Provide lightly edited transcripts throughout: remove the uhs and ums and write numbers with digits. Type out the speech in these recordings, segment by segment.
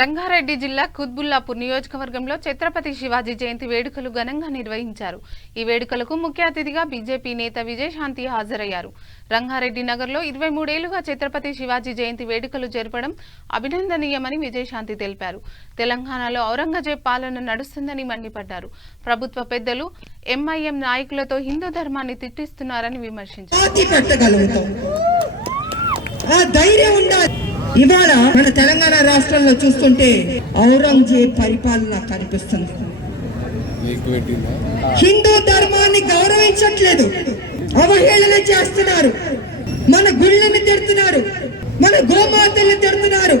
రంగారెడ్డి జిల్లా కుత్బుల్లాపూర్ నియోజకవర్గంలో ఛత్రపతి శివాజీ జయంతి వేడుకలు ఘనంగా నిర్వహించారు. ఈ వేడుకలకు ముఖ్య అతిథిగా బీజేపీ నేత విజయశాంతి హాజరయ్యారు. రంగారెడ్డి నగర్లో 23 ఏళ్లుగా ఛత్రపతి శివాజీ జయంతి వేడుకలు జరపడం అభినందనీయమని విజయశాంతి తెలిపారు. తెలంగాణలో ఔరంగజేబ్ పాలన నడుస్తుందని మండిపడ్డారు. ప్రభుత్వ పెద్దలు ఎంఐఎం నాయకులతో హిందూ ధర్మాన్ని తిట్టిస్తున్నారని విమర్శించారు. ఇవాళ మన తెలంగాణ రాష్ట్రంలో చూస్తుంటే ఔరంగజేబ్ పరిపాలన కనిపిస్తుంది. హిందూ ధర్మాన్ని గౌరవించట్లేదు, అవహేళన చేస్తున్నారు, మన గుళ్ళని తిడుతున్నారు, మన గోమాతల్ని తిడుతున్నారు.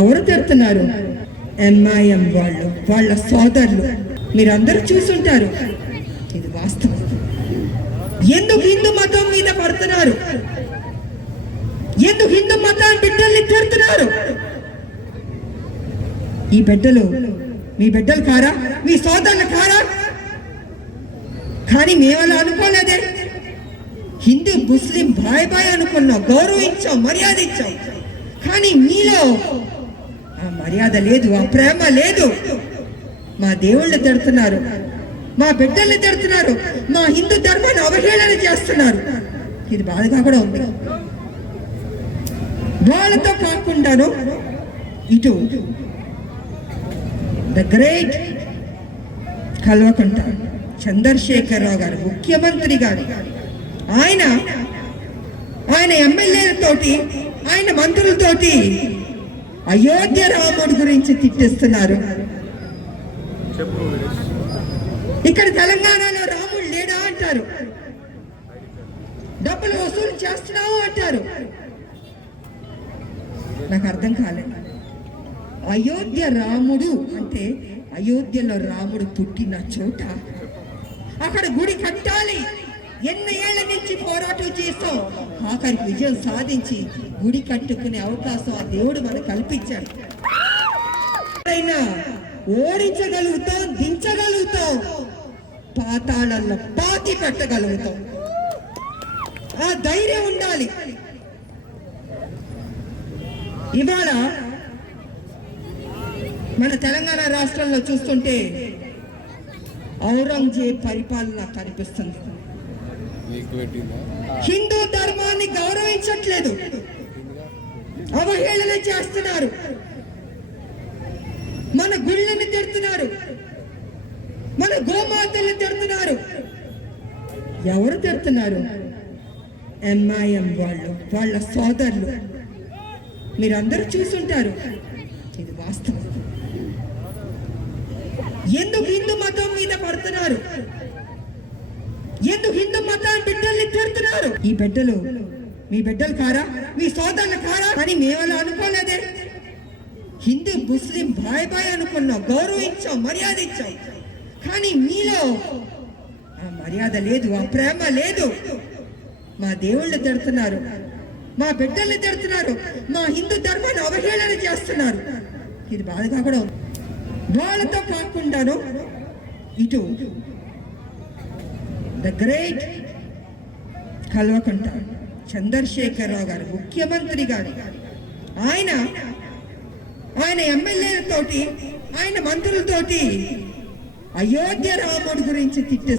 ఎవరు తిడుతున్నారు? ఎంఐఎం వాళ్ళు, వాళ్ళ సోదరులు. మీరందరూ చూస్తుంటారు. ఇది వాస్తవం. ఎందుకు హిందూ మతం మీద పడుతున్నారు? ఎందుకు హిందూ మతాన్ని బిడ్డల్ని తిడుతున్నారు? ఈ బిడ్డలు మీ బిడ్డలు కారా? మీ సోదరులు కారా? కానీ మేమలా అనుకోలేదే. హిందూ ముస్లిం బాయ్ బాయ్ అనుకున్నాం, గౌరవించాం, మర్యాద ఇచ్చాం. కానీ మీలో ఆ మర్యాద లేదు, ఆ ప్రేమ లేదు. మా దేవుళ్ళు తిడుతున్నారు, మా బిడ్డల్ని తిడుతున్నారు, మా హిందూ ధర్మాన్ని అవహేళన చేస్తున్నారు. ఇది బాధగా కూడా ఉంది. వాళ్ళతో కాకుండాను ఇటు ద గ్రేట్ కల్వకుంట్ల చంద్రశేఖరరావు గారు, ముఖ్యమంత్రి గారు, ఆయన ఎమ్మెల్యేలతోటి, ఆయన మంత్రులతోటి అయోధ్య రాముడి గురించి తిట్టిస్తున్నారు. ఇక్కడ తెలంగాణలో రాముడు లేడా అంటారు, డబ్బులు వసూలు చేస్తున్నావు అంటారు. నాకు అర్థం కాలేదు. అయోధ్య రాముడు అంటే అయోధ్యలో రాముడు పుట్టిన చోట అక్కడ గుడి కట్టాలి. ఎన్ని ఏళ్ల నుంచి పోరాటం చేస్తాం, ఆఖరికి విజయం సాధించి గుడి కట్టుకునే అవకాశం ఆ దేవుడు మనకు కల్పించాడు. ఓడించగలుగుతాం, దించగలుగుతాం, పాతాళంలో పాతి పెట్టగలుగుతాం. ఆ ధైర్యం ఉండాలి. ఇవాళ మన తెలంగాణ రాష్ట్రంలో చూస్తుంటే ఔరంగజేబ్ పరిపాలన కనిపిస్తుంది. హిందూ ధర్మాన్ని గౌరవించట్లేదు, అవహేళన చేస్తున్నారు, మన గుళ్ళని తిడుతున్నారు, మన గోమాతల్ని తిడుతున్నారు. ఎవరు తిడుతున్నారు? ఎంఐఎం వాళ్ళు, వాళ్ళ సోదరులు. మీరందరూ చూస్తుంటారు. ఇది వాస్తవం. ఎందుకు హిందూ మతం మీద పడుతున్నారు? ఎందుకు హిందూ మతాన్ని బిడ్డల్ని తిడుతున్నారు? ఈ బిడ్డలు మీ బిడ్డలు కారా? మీ సోదరులు కారా? కానీ మేమలా అనుకోలేదే. హిందూ ముస్లిం బాయ్ బాయ్ అనుకున్నాం, గౌరవించాం, మర్యాద ఇచ్చాం. కానీ మీలో ఆ మర్యాద లేదు, ఆ ప్రేమ లేదు. మా దేవుళ్ళు తిడుతున్నారు, మా బిడ్డల్ని తిడుతున్నారు, మా హిందూ ధర్మాన్ని అవహేళన చేస్తున్నారు. ఇది బాధగా కూడా ఉంది. వాళ్ళతో కాకుండాను ఇటు ద గ్రేట్ కల్వకుంట్ల చంద్రశేఖరరావు గారు, ముఖ్యమంత్రి గారు, ఆయన ఎమ్మెల్యేలతోటి, ఆయన మంత్రులతోటి అయోధ్య రాముడి గురించి తిట్టిస్తున్నారు.